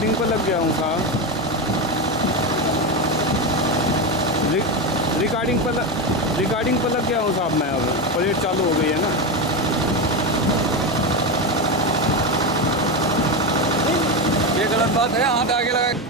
Recording पर लग गया हूँ साहब। रिकॉर्डिंग पर लग गया हूँ साहब मैं। अब परेड चालू हो गई है ना। ये गलत बात है, हाथ आगे लगा।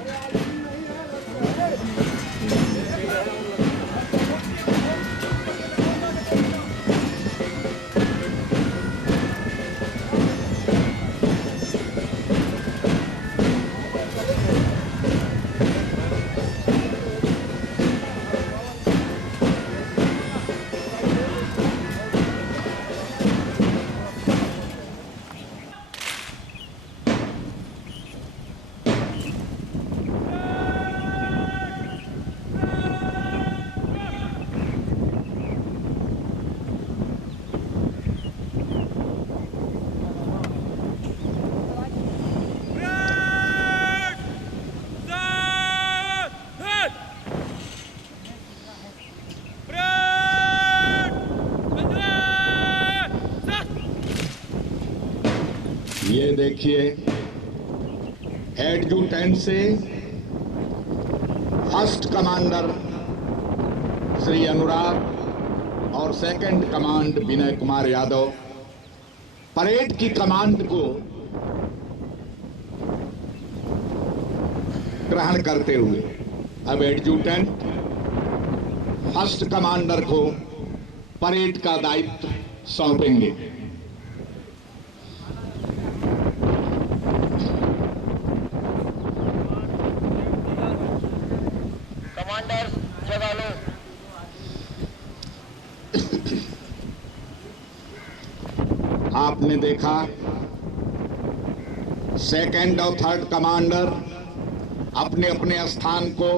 ये देखिए, एडजुटेंट से फर्स्ट कमांडर श्री अनुराग और second command Vinay Kumar Yadav parade की कमांड को ग्रहण करते हुए अब एडजुटेंट फर्स्ट कमांडर को परेड का दायित्व सौंपेंगे। आपने देखा सेकंड और थर्ड कमांडर अपने अपने स्थान को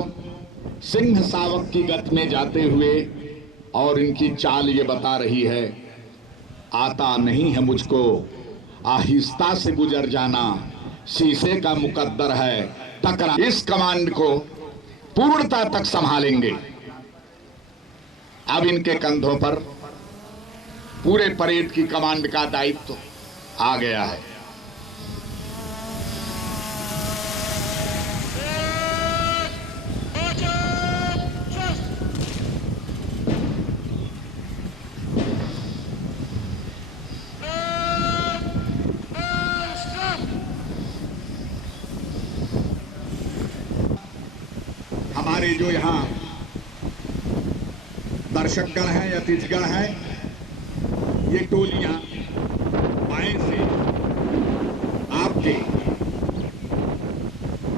सिंह शावक की गति में जाते हुए, और इनकी चाल ये बता रही है, आता नहीं है मुझको, आहिस्ता से गुजर जाना, शीशे का मुकद्दर है टकरा। इस कमांड को पूर्णता तक संभालेंगे। अब इनके कंधों पर पूरे परेड की कमांड का दायित्व आ गया है। हमारे जो यहाँ दर्शकगण हैं, अतिथिगण हैं, ये टोलियां बाएं से आपके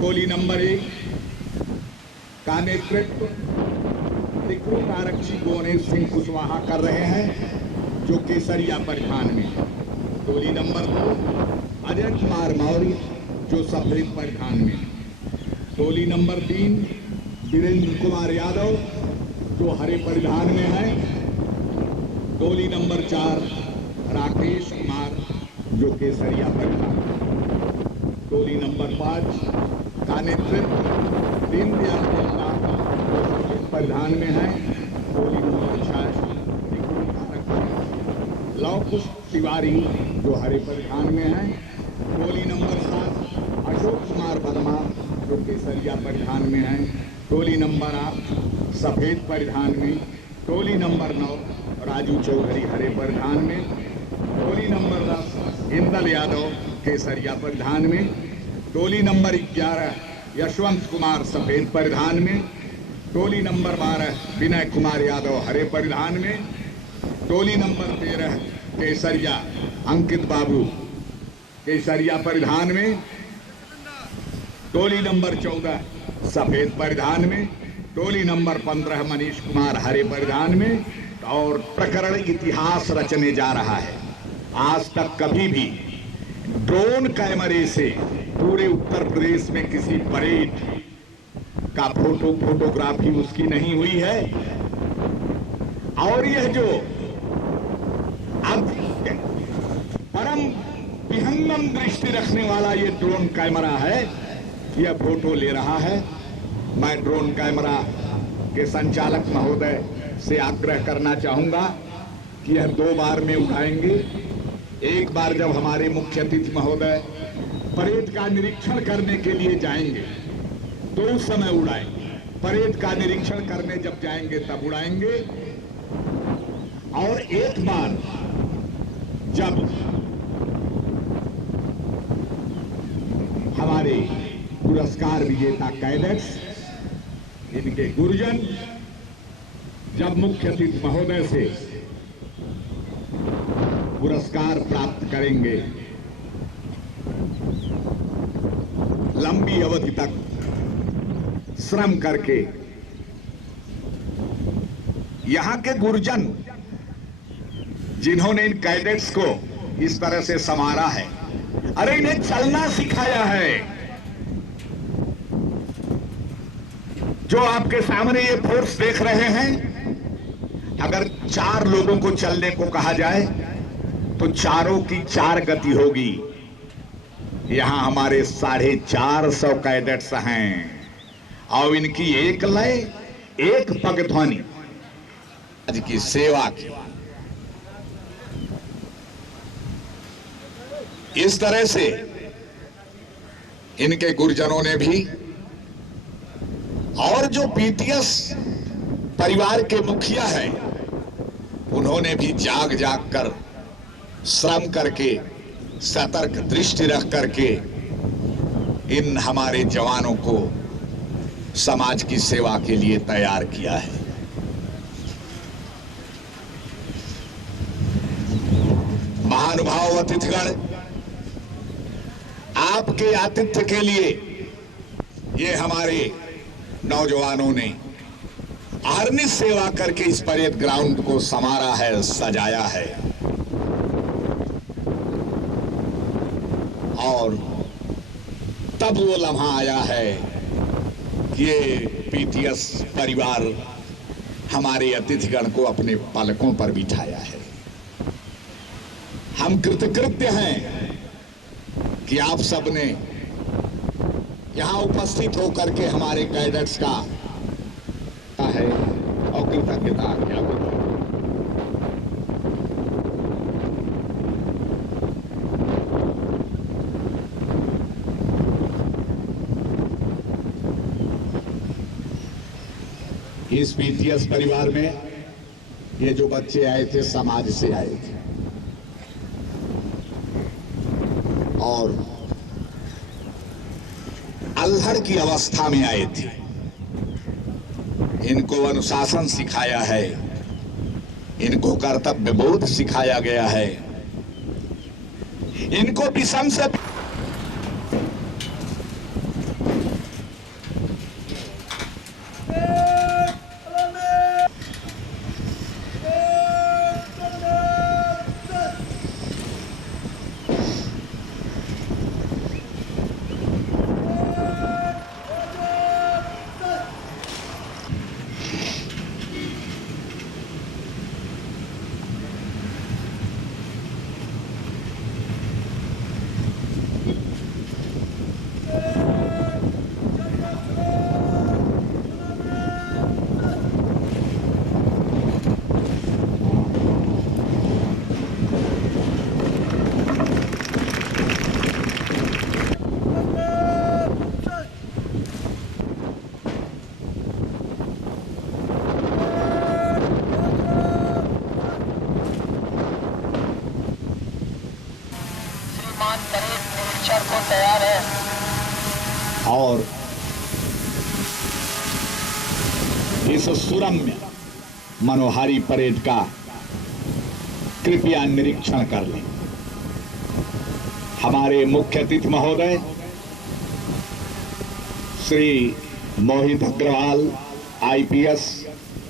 टोली नंबर 1 का नेतृत्व रिक्रूट आरक्षी गणेश सिंह कुशवाहा कर रहे हैं, जो केसरिया परिधान में है। टोली नंबर 2 अजय कुमार मौर्य, जो सफेद परिधान में है। टोली नंबर 3 वीरेंद्र कुमार यादव, जो हरे परिधान में है। टोली नंबर 4 राकेश कुमार, जो केसरिया परिधान। टोली नंबर 5 का नेतृत्व दीनदयाल परिधान में है। टोली नंबर 6 लव पुष्प तिवारी, जो हरे परिधान में है। टोली नंबर 7 अशोक कुमार वर्मा, जो केसरिया परिधान में है। टोली नंबर 8 सफेद परिधान में। टोली नंबर 9 राजू चौधरी हरे परिधान में। टोली नंबर 10 इंदल यादव केसरिया परिधान में। टोली नंबर 11 यशवंत कुमार सफेद परिधान में। टोली नंबर 12 विनय कुमार यादव हरे परिधान में। टोली नंबर 13 केसरिया अंकित बाबू केसरिया परिधान में। टोली नंबर 14 सफेद परिधान में। टोली नंबर 15 मनीष कुमार हरे परिधान में। और प्रकरण इतिहास रचने जा रहा है। आज तक कभी भी ड्रोन कैमरे से पूरे उत्तर प्रदेश में किसी परेड का फोटोग्राफी उसकी नहीं हुई है। और यह जो अब परम विहंगम दृष्टि रखने वाला ये ड्रोन कैमरा है, यह फोटो ले रहा है। मैं ड्रोन कैमरा के संचालक महोदय से आग्रह करना चाहूंगा कि यह 2 बार में उठाएंगे। एक बार जब हमारे मुख्य अतिथि महोदय परेड का निरीक्षण करने के लिए जाएंगे तो उस समय उड़ाएंगे, परेड का निरीक्षण करने जब जाएंगे तब उड़ाएंगे। और एक बार जब हमारे पुरस्कार विजेता कैडेट्स, इनके गुरुजन जब मुख्य अतिथि महोदय से पुरस्कार प्राप्त करेंगे, लंबी अवधि तक श्रम करके यहां के गुरुजन जिन्होंने इन कैडेट्स को इस तरह से संवारा है, अरे इन्हें चलना सिखाया है। जो आपके सामने ये फोर्स देख रहे हैं, अगर 4 लोगों को चलने को कहा जाए तो चारों की 4 गति होगी। यहां हमारे 450 कैडेट्स हैं और इनकी एक लय, एक पगध्वनि आज की सेवा की। इस तरह से इनके गुरुजनों ने भी और जो पीटीएस परिवार के मुखिया हैं, उन्होंने भी जाग जाग कर श्रम करके सतर्क दृष्टि रख करके इन हमारे जवानों को समाज की सेवा के लिए तैयार किया है। महानुभाव अतिथिगण, आपके आतिथ्य के लिए ये हमारे नौजवानों ने अहर्निश सेवा करके इस परेड ग्राउंड को संवारा है, सजाया है। और तब वो लम्हा आया है कि ये पीटीएस परिवार हमारे अतिथिगण को अपने पलकों पर बिठाया है। हम कृतकृत्य हैं कि आप सबने यहां उपस्थित होकर के हमारे कैडेट्स का है और कृतज्ञता ज्ञापन। इस पीटीएस परिवार में ये जो बच्चे आए थे, समाज से आए थे और अल्हड़ की अवस्था में आए थे। इनको अनुशासन सिखाया है, इनको कर्तव्य बोध सिखाया गया है, इनको विषम से को तैयार है। और इस सुरम्य मनोहारी परेड का कृपया निरीक्षण कर लें। हमारे मुख्य अतिथि महोदय श्री मोहित अग्रवाल, आईपीएस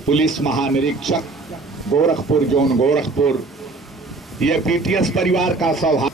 पुलिस महानिरीक्षक, गोरखपुर जोन गोरखपुर, ये पीटीएस परिवार का सौभाग्य।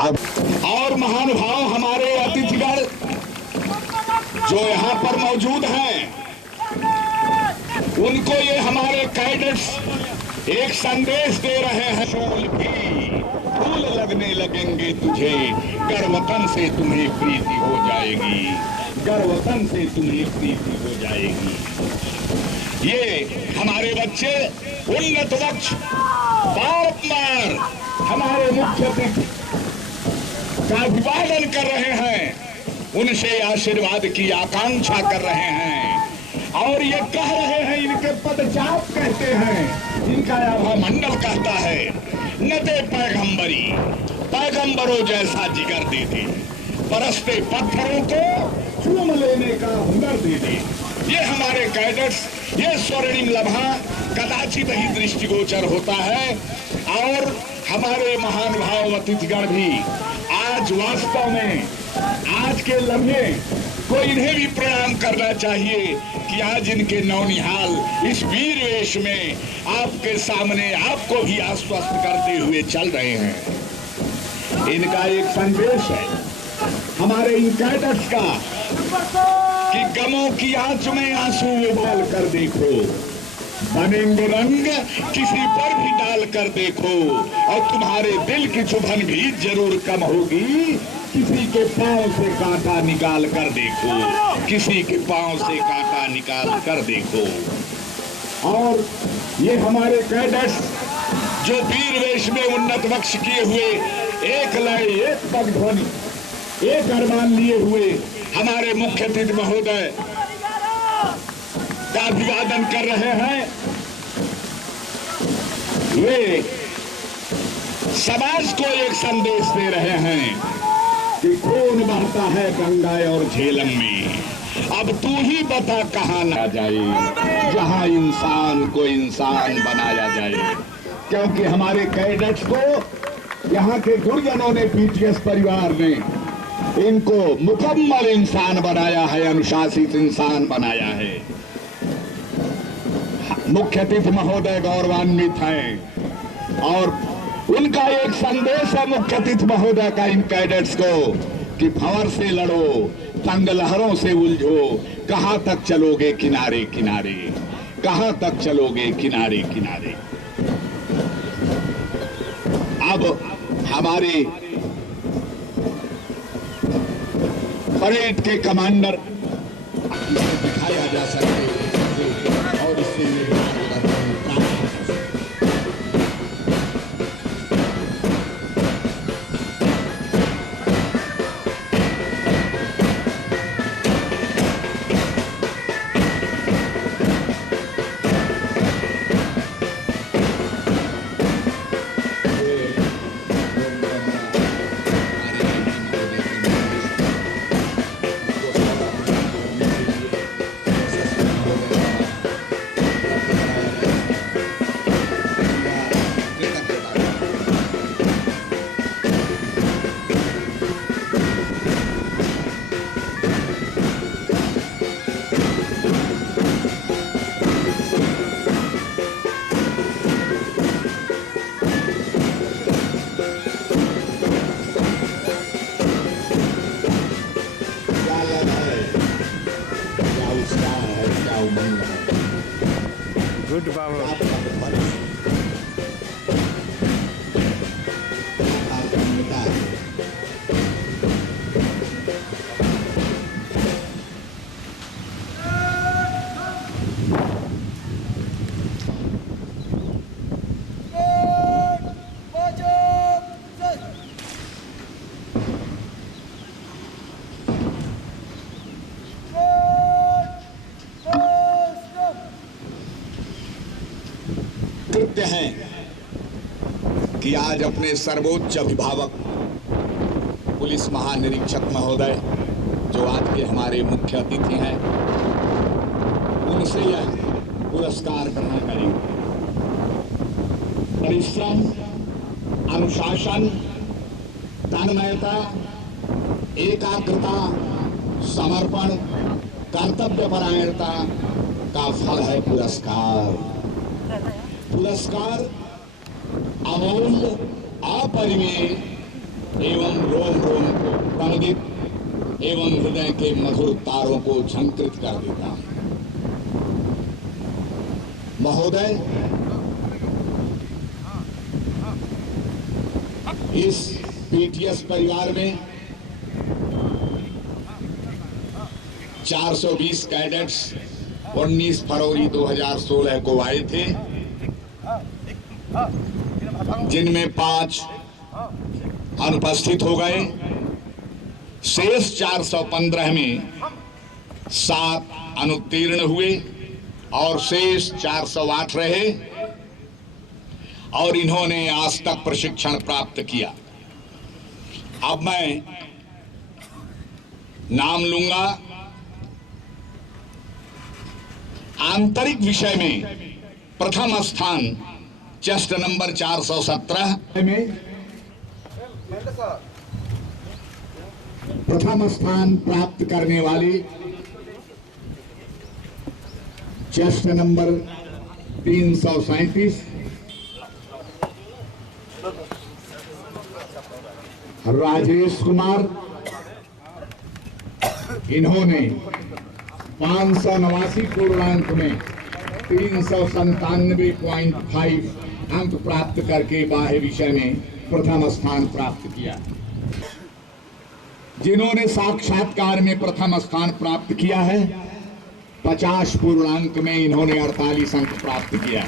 अब और महानुभाव हमारे अतिथिगण जो यहाँ पर मौजूद हैं, उनको ये हमारे कैडेट्स एक संदेश दे रहे हैं। फूल लगने लगेंगे तुझे, गर्वतन से तुम्हें प्रीति हो जाएगी, गर्वतन से तुम्हें प्रीति हो जाएगी। ये हमारे बच्चे उन्नत वक्ष बार हमारे मुख्य अतिथि का अभिवादन कर रहे हैं, उनसे आशीर्वाद की आकांक्षा कर रहे हैं और ये कह रहे हैं, इनके पदचाप कहते हैं, इनका आभा मंडल कहता है, न दे पैगंबरी, पैगंबरों जैसा जिगर दे दे, बरसते पत्थरों को चूम लेने का हुनर दे दे। ये हमारे कैडेट्स, ये स्वर्णिम लम्हा कदाचित ही दृष्टिगोचर होता है और हमारे महानुभाव अतिथिगण भी आज वास्तव में आज के लम्हे को इन्हें भी प्रणाम करना चाहिए कि आज इनके नौनिहाल इस वीर वेश में आपके सामने आपको भी आश्वस्त करते हुए चल रहे हैं। इनका एक संदेश है हमारे इन कैडेट्स का कि गमों की आंच में आंसू उबाल कर देखो, बनेंगे रंग किसी पर भी डाल कर देखो और तुम्हारे दिल की चुभन भी जरूर कम होगी। किसी के पांव से कांटा निकाल कर देखो, किसी के पांव से कांटा निकाल कर देखो। और ये हमारे कैडेट्स जो वीर वेश में उन्नत वक्ष किए हुए, एक लय, एक पग ध्वनि, एक अरमान लिए हुए हमारे मुख्य अतिथि महोदय का अभिवादन कर रहे हैं। वे समाज को एक संदेश दे रहे हैं कि खून बहता है गंगा और झेलम में, अब तू ही बता कहाँ ना जाए जहां इंसान को इंसान बनाया जाए। क्योंकि हमारे कैडेट्स को यहाँ के गुरुजनों ने, पीटीएस परिवार ने इनको मुकम्मल इंसान बनाया है, अनुशासित इंसान बनाया है। मुख्य अतिथि महोदय गौरवान्वित हैं और उनका एक संदेश है मुख्य अतिथि महोदय का इन कैडेट्स को कि भंवर से लड़ो, तंग लहरों से उलझो, कहां तक चलोगे किनारे किनारे, कहां तक चलोगे किनारे किनारे। अब हमारे परेड के कमांडर दिखाया जा सकते और इससे गुड बाबा। कृत्य हैं कि आज अपने सर्वोच्च अभिभावक पुलिस महानिरीक्षक महोदय जो आज के हमारे मुख्य अतिथि हैं, उनसे यह पुरस्कार ग्रहण करेंगे। परिश्रम, अनुशासन, तन्मयता, एकाग्रता, समर्पण, कर्तव्यपरायणता का फल है पुरस्कार। पुरस्कार अमूल्य, अपरिमेय एवं रोम रोम को तड़पित एवं हृदय के मधुर तारों को झंकृत कर देता है। महोदय, इस पीटीएस परिवार में 420 कैडेट्स 19 फरवरी 2016 को आए थे, जिनमें 5 अनुपस्थित हो गए। शेष 415 में 7 अनुत्तीर्ण हुए और शेष 408 रहे और इन्होंने आज तक प्रशिक्षण प्राप्त किया। अब मैं नाम लूंगा। आंतरिक विषय में प्रथम स्थान चेस्ट नंबर 417 में प्रथम स्थान प्राप्त करने वाले चेस्ट नंबर 337 राजेश कुमार, इन्होंने 589 पूर्णांक में 397.5 अंक प्राप्त करके बाह्य विषय में प्रथम स्थान प्राप्त किया। जिन्होंने साक्षात्कार में प्रथम स्थान प्राप्त किया है, 50 पूर्णांक में इन्होंने 48 अंक प्राप्त किया।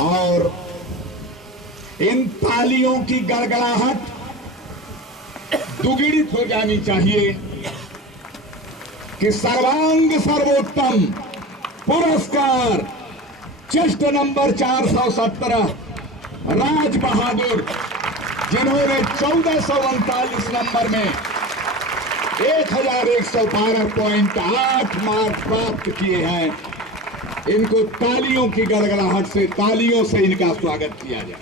और इन तालियों की गड़गड़ाहट दुगुणित हो जानी चाहिए कि सर्वांग सर्वोत्तम पुरस्कार चेस्ट नंबर 417 राज बहादुर, जिन्होंने 1439 नंबर में 1112.8 मार्क प्राप्त किए हैं, इनको तालियों की गड़गड़ाहट से, तालियों से इनका स्वागत किया जाए।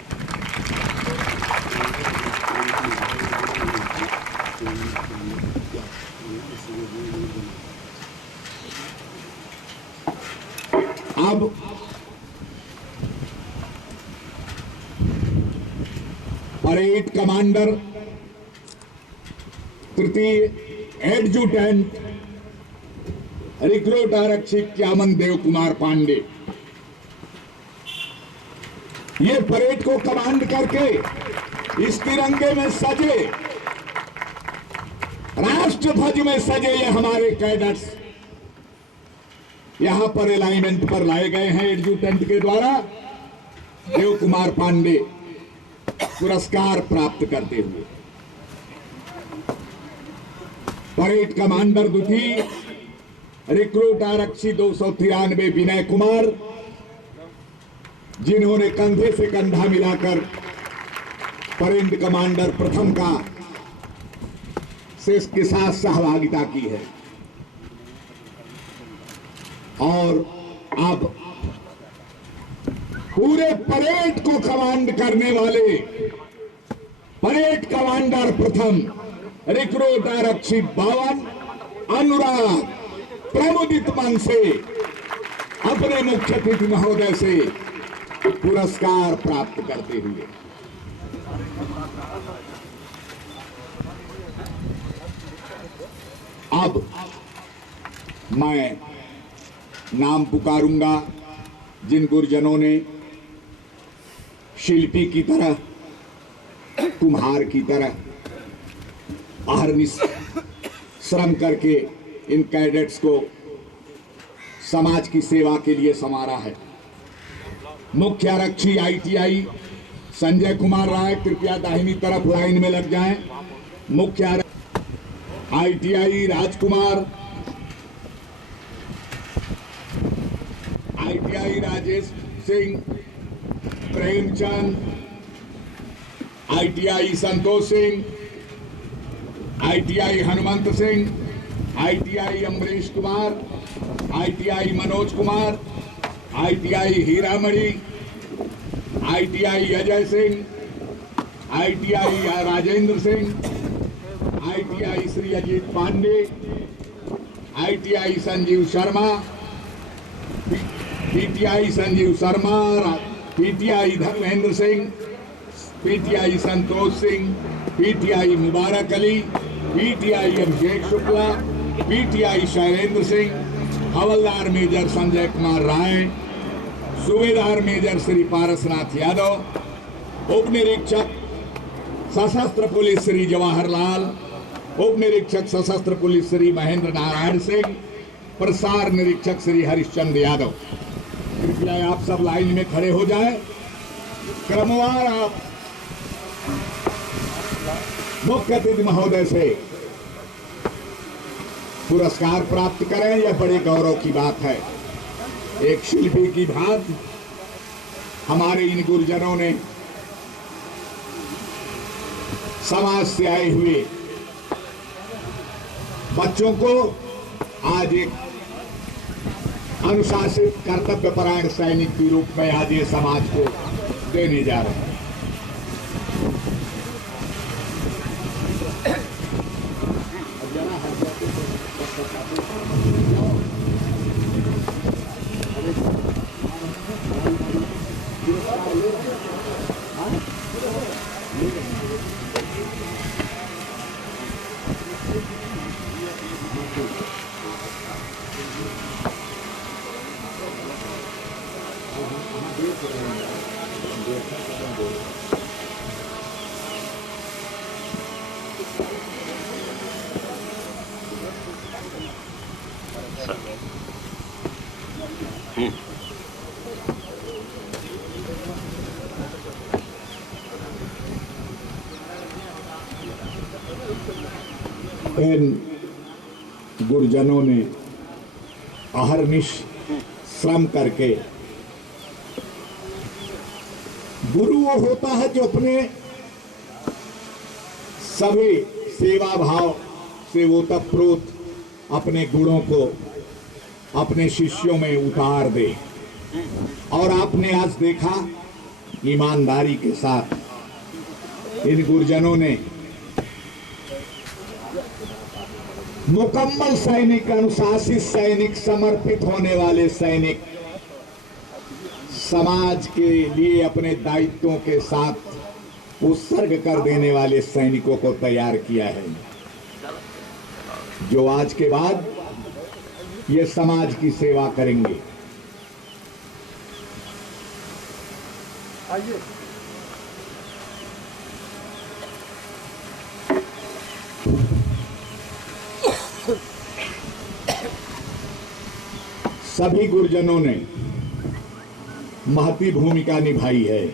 अब परेड कमांडर तृतीय एडजुटेंट रिक्रूट आरक्षी क्यामन देव कुमार पांडे, ये परेड को कमांड करके इस तिरंगे में सजे, राष्ट्रध्वज में सजे ये हमारे कैडेट्स यहां पर अलाइनमेंट पर लाए गए हैं एडजुटेंट के द्वारा। देव कुमार पांडे पुरस्कार प्राप्त करते हुए परेड कमांडर द्वितीय रिक्रूट आरक्षी 293 विनय कुमार, जिन्होंने कंधे से कंधा मिलाकर परेड कमांडर प्रथम का शेष के साथ सहभागिता की है। और अब पूरे परेड को कमांड करने वाले परेड कमांडर प्रथम रिक्रूट आरक्षी 52 अनुराग प्रमुदित मन से अपने मुख्य अतिथि महोदय से पुरस्कार प्राप्त करते हुए अब मैं नाम पुकारूंगा जिन गुरुजनों ने शिल्पी की तरह, कुम्हार की तरह अहर्निश श्रम करके इन कैडेट्स को समाज की सेवा के लिए संवारा है। मुख्य आरक्षी आईटीआई संजय कुमार राय, कृपया दाहिनी तरफ लाइन में लग जाएं। मुख्य ITI Rajkumar, ITI Rajesh Singh, Premchand, ITI Santosh Singh, ITI Hanumant Singh, ITI Amrish Kumar, ITI Manoj Kumar, ITI Hiramani, ITI Ajay Singh, ITI Rajendra Singh, ITI Shri Ajit Pandey, ITI Sanjeev Sharma, PTI Sanjeev Sharma, PTI Dharmendra Singh, PTI Santosh Singh, PTI Mubarak Ali, PTI Abhishek Shukla, PTI Shailendra Singh, हवलदार मेजर संजय कुमार राय, सूबेदार मेजर श्री पारसनाथ यादव, उप निरीक्षक सशस्त्र पुलिस श्री जवाहरलाल, उप निरीक्षक सशस्त्र पुलिस श्री महेंद्र नारायण सिंह, प्रसार निरीक्षक श्री हरिश्चंद्र यादव। कृपया आप सब लाइन में खड़े हो जाएं। क्रमवार आप मुख्य अतिथि महोदय से पुरस्कार प्राप्त करें, यह बड़े गौरव की बात है। एक शिल्पी की भांति हमारे इन गुरुजनों ने समाज से आए हुए बच्चों को आज एक अनुशासित कर्तव्यपरायण सैनिक के रूप में आज ये समाज को देने जा रहे हैं। इन गुरुजनों ने अहर्निश श्रम करके, गुरु वो होता है जो अपने सभी सेवा भाव से ओतप्रोत अपने गुणों को अपने शिष्यों में उतार दे। और आपने आज देखा ईमानदारी के साथ इन गुरुजनों ने मुकम्मल सैनिक, अनुशासित सैनिक, समर्पित होने वाले सैनिक, समाज के लिए अपने दायित्वों के साथ उत्सर्ग कर देने वाले सैनिकों को तैयार किया है, जो आज के बाद ये समाज की सेवा करेंगे। सभी गुरुजनों ने महती भूमिका निभाई है,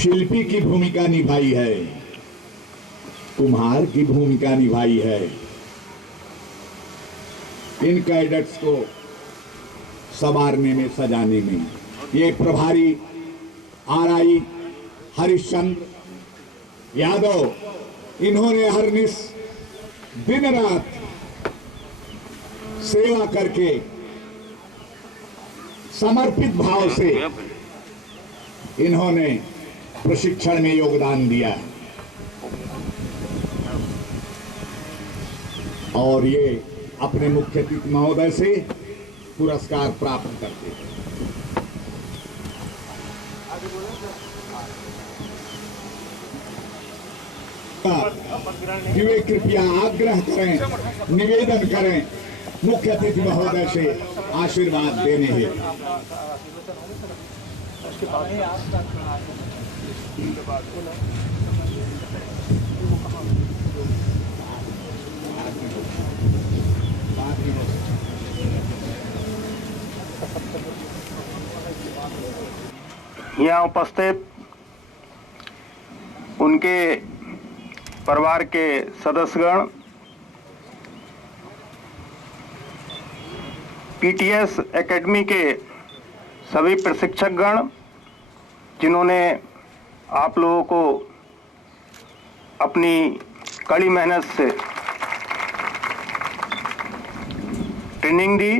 शिल्पी की भूमिका निभाई है, कुम्हार की भूमिका निभाई है। इन कैडेट्स को संवारने में, सजाने में ये प्रभारी आरआई हरिश्चंद्र यादव, इन्होंने हरनिश दिन रात सेवा करके समर्पित भाव से इन्होंने प्रशिक्षण में योगदान दिया और ये अपने मुख्य अतिथि महोदय से पुरस्कार प्राप्त करते हैं। कि वे कृपया आग्रह करें, निवेदन करें मुख्य अतिथि महोदय से आशीर्वाद देने हैं। यहाँ उपस्थित उनके परिवार के सदस्यगण, पीटीएस एकेडमी के सभी प्रशिक्षकगण, जिन्होंने आप लोगों को अपनी कड़ी मेहनत से ट्रेनिंग दी,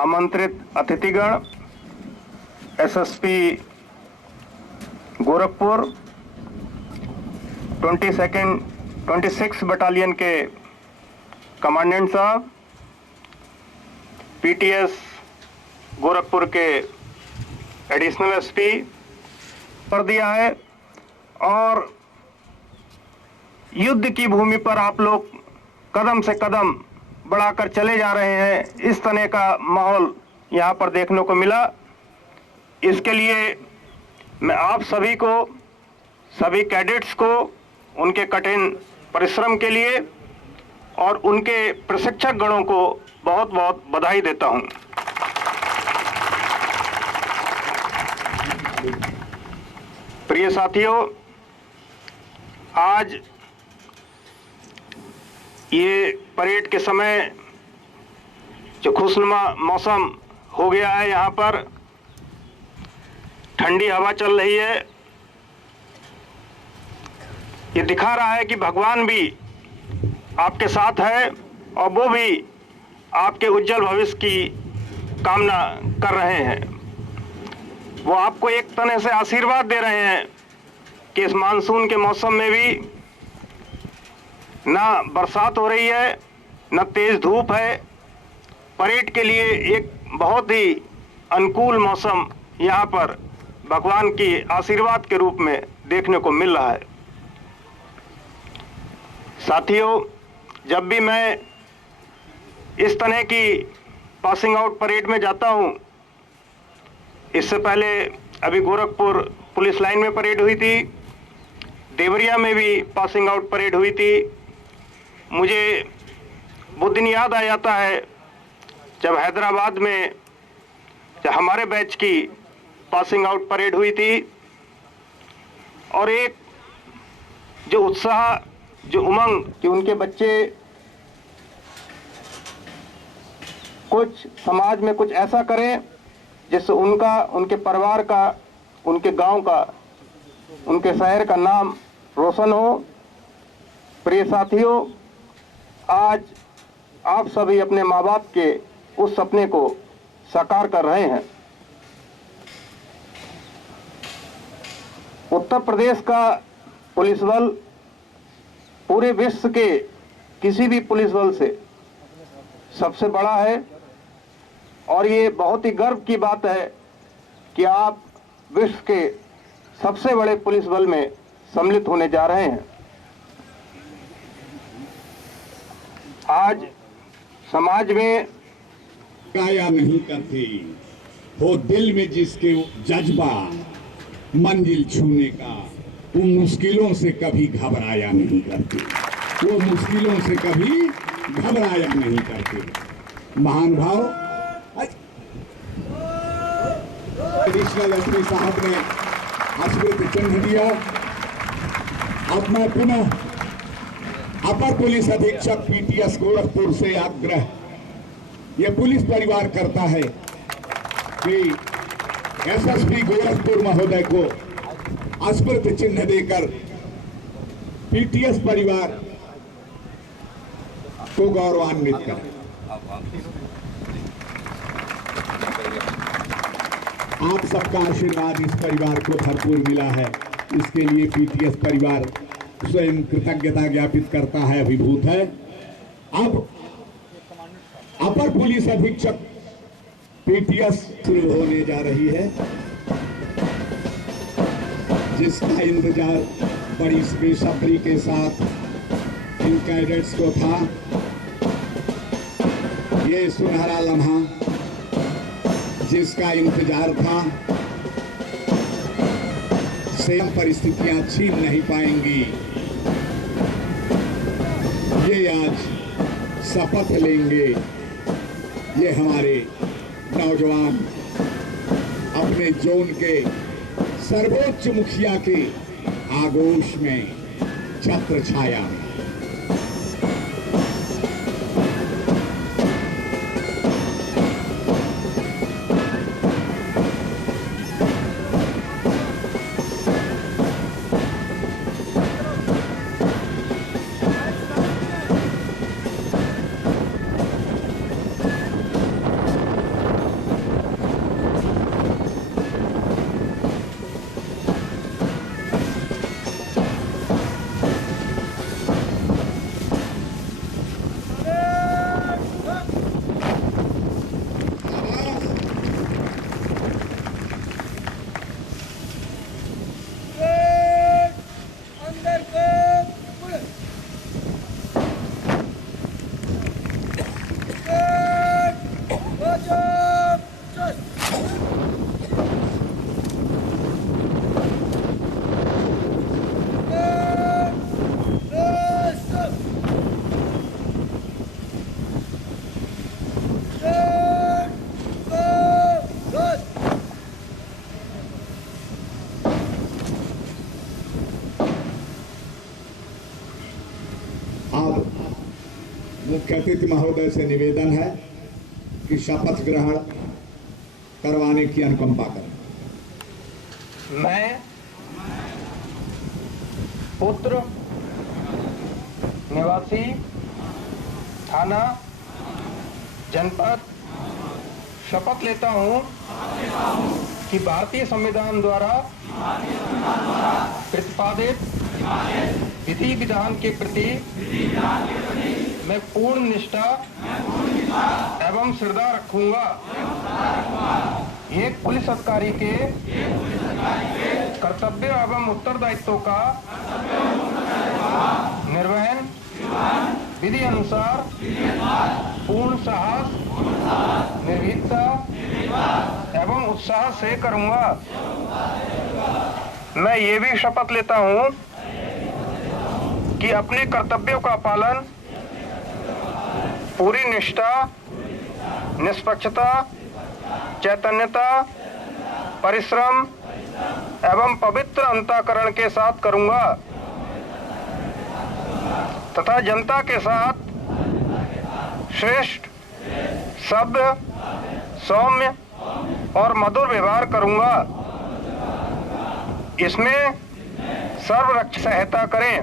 आमंत्रित अतिथिगण, एसएसपी गोरखपुर 26 बटालियन के कमांडेंट साहब, पीटीएस गोरखपुर के एडिशनल एसपी कर दिया है और युद्ध की भूमि पर आप लोग कदम से कदम बढ़ाकर चले जा रहे हैं। इस तरह का माहौल यहाँ पर देखने को मिला। इसके लिए मैं आप सभी को, सभी कैडेट्स को उनके कठिन परिश्रम के लिए और उनके प्रशिक्षक गणों को बहुत बहुत बधाई देता हूं। प्रिय साथियों, आज ये परेड के समय जो खुशनुमा मौसम हो गया है, यहाँ पर ठंडी हवा चल रही है। ये दिखा रहा है कि भगवान भी आपके साथ है और वो भी आपके उज्जवल भविष्य की कामना कर रहे हैं। वो आपको एक तरह से आशीर्वाद दे रहे हैं कि इस मानसून के मौसम में भी ना बरसात हो रही है, ना तेज धूप है। परेड के लिए एक बहुत ही अनुकूल मौसम यहाँ पर भगवान की आशीर्वाद के रूप में देखने को मिल रहा है। साथियों, जब भी मैं इस तरह की पासिंग आउट परेड में जाता हूँ, इससे पहले अभी गोरखपुर पुलिस लाइन में परेड हुई थी, देवरिया में भी पासिंग आउट परेड हुई थी। मुझे वो दिन याद आ जाता है जब हैदराबाद में जब हमारे बैच की पासिंग आउट परेड हुई थी और एक जो उत्साह, जो उमंग कि उनके बच्चे कुछ समाज में कुछ ऐसा करें जिससे उनका, उनके परिवार का, उनके गांव का, उनके शहर का नाम रोशन हो। प्रिय साथियों, आज आप सभी अपने माँ बाप के उस सपने को साकार कर रहे हैं। उत्तर प्रदेश का पुलिस बल पूरे विश्व के किसी भी पुलिस बल से सबसे बड़ा है और ये बहुत ही गर्व की बात है कि आप विश्व के सबसे बड़े पुलिस बल में सम्मिलित होने जा रहे हैं। आज समाज में काया नहीं करते हो, दिल में जिसके जज्बा मंजिल छूने का, वो मुश्किलों से कभी घबराया नहीं करते, वो मुश्किलों से कभी घबराया नहीं करते। महान भाव एडिशनल एसपी साहब ने स्मृति चिन्ह दिया। अब मैं पुनः अपर पुलिस अधीक्षक पीटीएस गोरखपुर से आग्रह ये पुलिस परिवार करता है कि एसएसपी गोरखपुर महोदय को स्मृति चिन्ह देकर पीटीएस परिवार को गौरवान्वित करें। आप सबका आशीर्वाद इस परिवार को भरपूर मिला है, इसके लिए पीटीएस परिवार स्वयं कृतज्ञता ज्ञापित करता है, अभिभूत है। अब अपर पुलिस अधीक्षक पीटीएस शुरू होने जा रही है, जिसका इंतजार बड़ी बेसब्री के साथ इन कैडेट्स को था। ये सुनहरा लम्हा जिसका इंतजार था, सेम परिस्थितियां छीन नहीं पाएंगी। ये आज शपथ लेंगे, ये हमारे नौजवान अपने जोन के सर्वोच्च मुखिया के आगोश में, छत्र छाया में। मुख्य अतिथि महोदय से निवेदन है कि शपथ ग्रहण करवाने की अनुकंपा करें। मैं पुत्र निवासी थाना जनपद शपथ लेता हूं कि भारतीय संविधान द्वारा प्रतिपादित विधि विधान के प्रति मैं पूर्ण निष्ठा एवं श्रद्धा रखूंगा। एक पुलिस अधिकारी के कर्तव्य एवं उत्तरदायित्वों का निर्वहन विधि अनुसार पूर्ण साहस, निर्भीकता एवं उत्साह से करूंगा। मैं ये भी शपथ लेता हूं कि अपने कर्तव्यों का पालन पूरी निष्ठा, निष्पक्षता, चैतन्यता, परिश्रम एवं पवित्र अंतःकरण के साथ करूंगा तथा जनता के साथ श्रेष्ठ, सभ्य, सौम्य और मधुर व्यवहार करूंगा। इसमें सर्वरक्षा सहायता करें।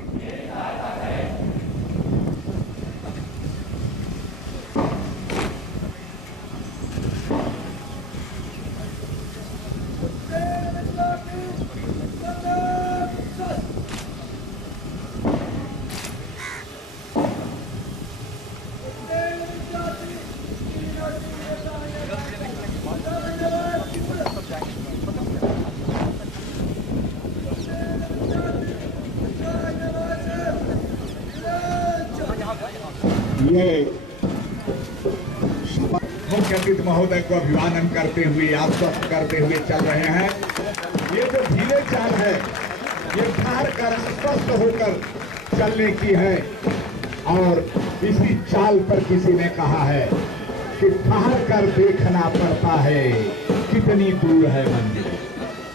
ये मुख्य अतिथि महोदय को अभिवादन करते हुए, आश्वस्त करते हुए चल रहे हैं। ये जो धीरे चाल है, ये ठार कर स्वस्थ होकर चलने की है। और इसी चाल पर किसी ने कहा है कि ठहर कर देखना पड़ता है कितनी दूर है मंजिल।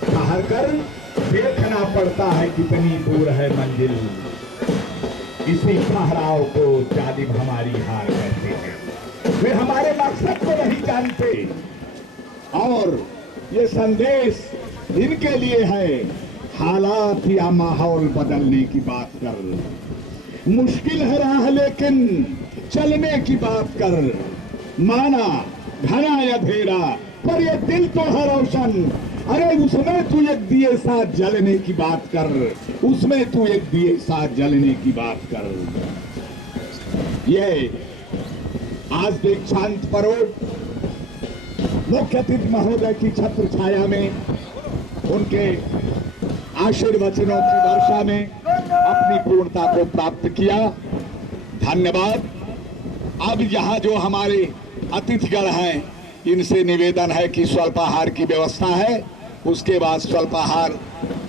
ठहर कर देखना पड़ता है कितनी दूर है मंजिल। इसी ठहराव को जालिम हमारी हार करते हैं। वे हमारे मकसद को नहीं जानते और ये संदेश इनके लिए है हालात या माहौल बदलने की बात कर। मुश्किल है राह लेकिन चलने की बात कर। माना घना अंधेरा पर ये दिल तो है रोशन। अरे उसमें तू एक दिए साथ जलने की बात कर। उसमें तू एक दिए साथ जलने की बात कर। ये आज दीक्षांत परेड मुख्य अतिथि महोदय की छत्र छाया में, उनके आशीर्वचनों की वर्षा में अपनी पूर्णता को प्राप्त किया। धन्यवाद। अब यहाँ जो हमारे अतिथिगण हैं, इनसे निवेदन है कि स्वल्पाहार की व्यवस्था है। उसके बाद स्वल्पाहार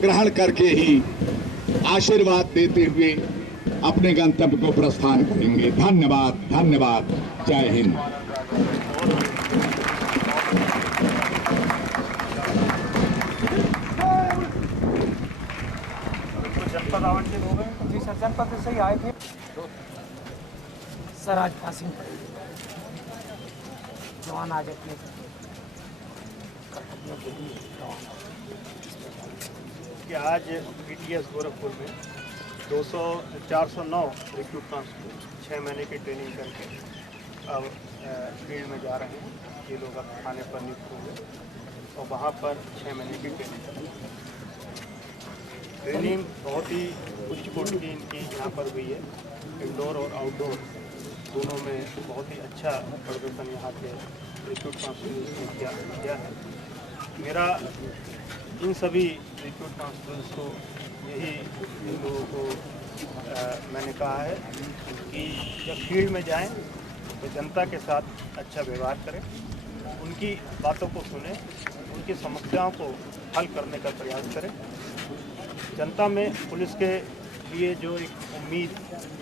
ग्रहण करके ही आशीर्वाद देते हुए अपने गंतव्य को प्रस्थान करेंगे। धन्यवाद, धन्यवाद। जय हिंद। जनपद आवंटित हो गए? जी सर, जनपद से ही आए थे सर। आज पासिंग जवान आज अपने कर्तव्यों के लिए कि आज पीटीएस गोरखपुर में 409 रिक्रूटमेंट्स को 6 महीने की ट्रेनिंग करके अब फील्ड में जा रहे हैं। ये लोग अब थाने पर नियुक्त होंगे और वहाँ पर 6 महीने की ट्रेनिंग करेंगे। ट्रेनिंग बहुत ही उच्च कोटि की इनकी यहाँ पर हुई है। इंडोर और आउटडोर दोनों में बहुत ही अच्छा प्रदर्शन यहाँ के रिक्रूटमेंट्स ने किया है। मेरा इन सभी रिक्रूटमेंट्स को यही इन लोगों को मैंने कहा है कि जब फील्ड में जाएं तो जनता के साथ अच्छा व्यवहार करें, उनकी बातों को सुनें, उनकी समस्याओं को हल करने का प्रयास करें। जनता में पुलिस के लिए जो एक उम्मीद,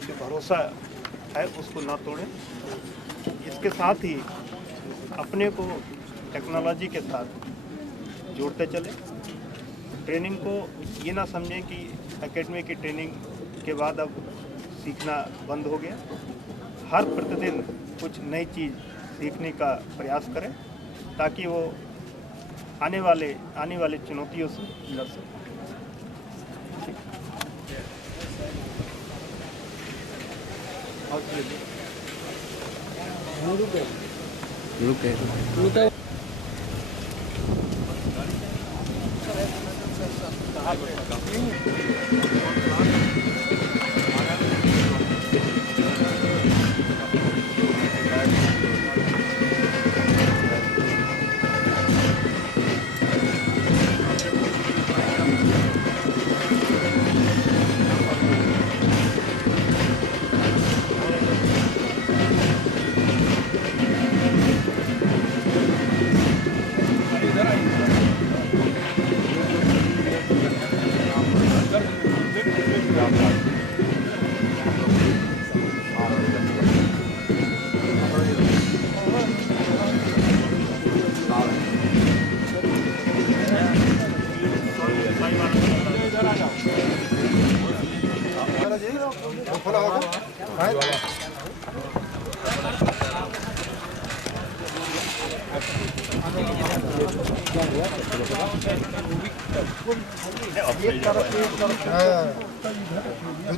जो भरोसा है, उसको ना तोड़ें। इसके साथ ही अपने को टेक्नोलॉजी के साथ जोड़ते चलें। ट्रेनिंग को ये ना समझें कि एकेडमी की ट्रेनिंग के बाद अब सीखना बंद हो गया। हर प्रतिदिन कुछ नई चीज़ सीखने का प्रयास करें ताकि वो आने वाले चुनौतियों से लड़ सकें।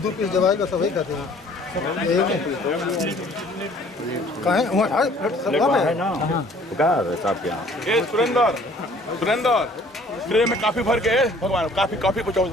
दो पीस दवाई का सभी खाते हैं। कहाँ है ना सुरेंद्र ट्रे में काफी भर के भगवान काफी कॉफी पहुंचाओ।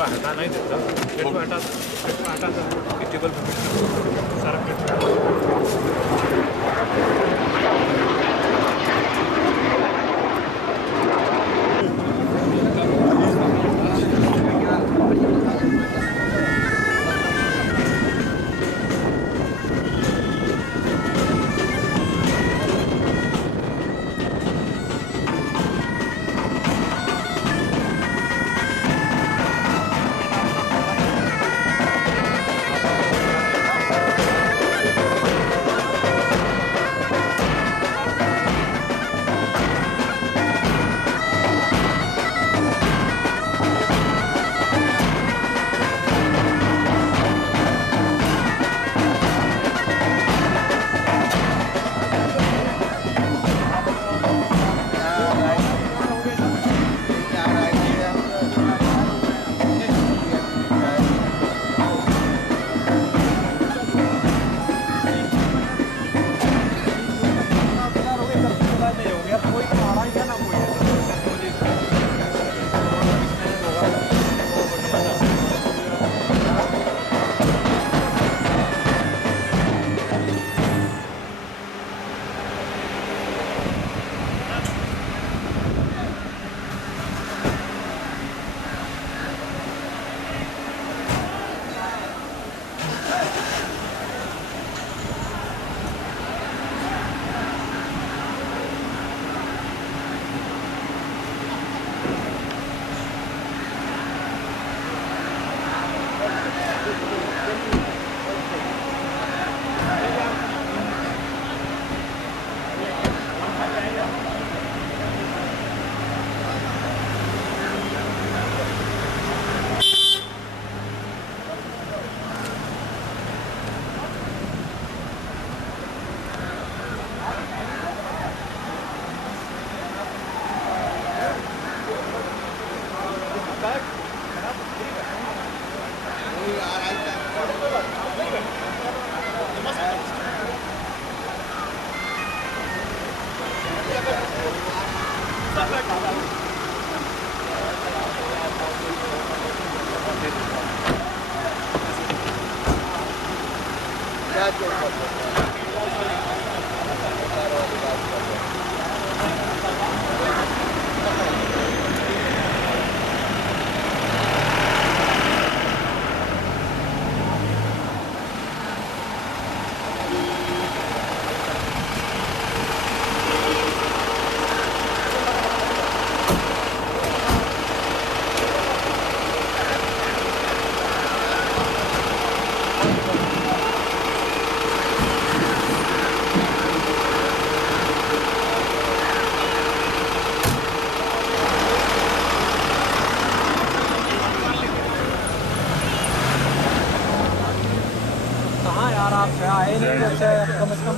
हटा नहीं देता, हटा टेबल पर सारा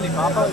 लिफाफा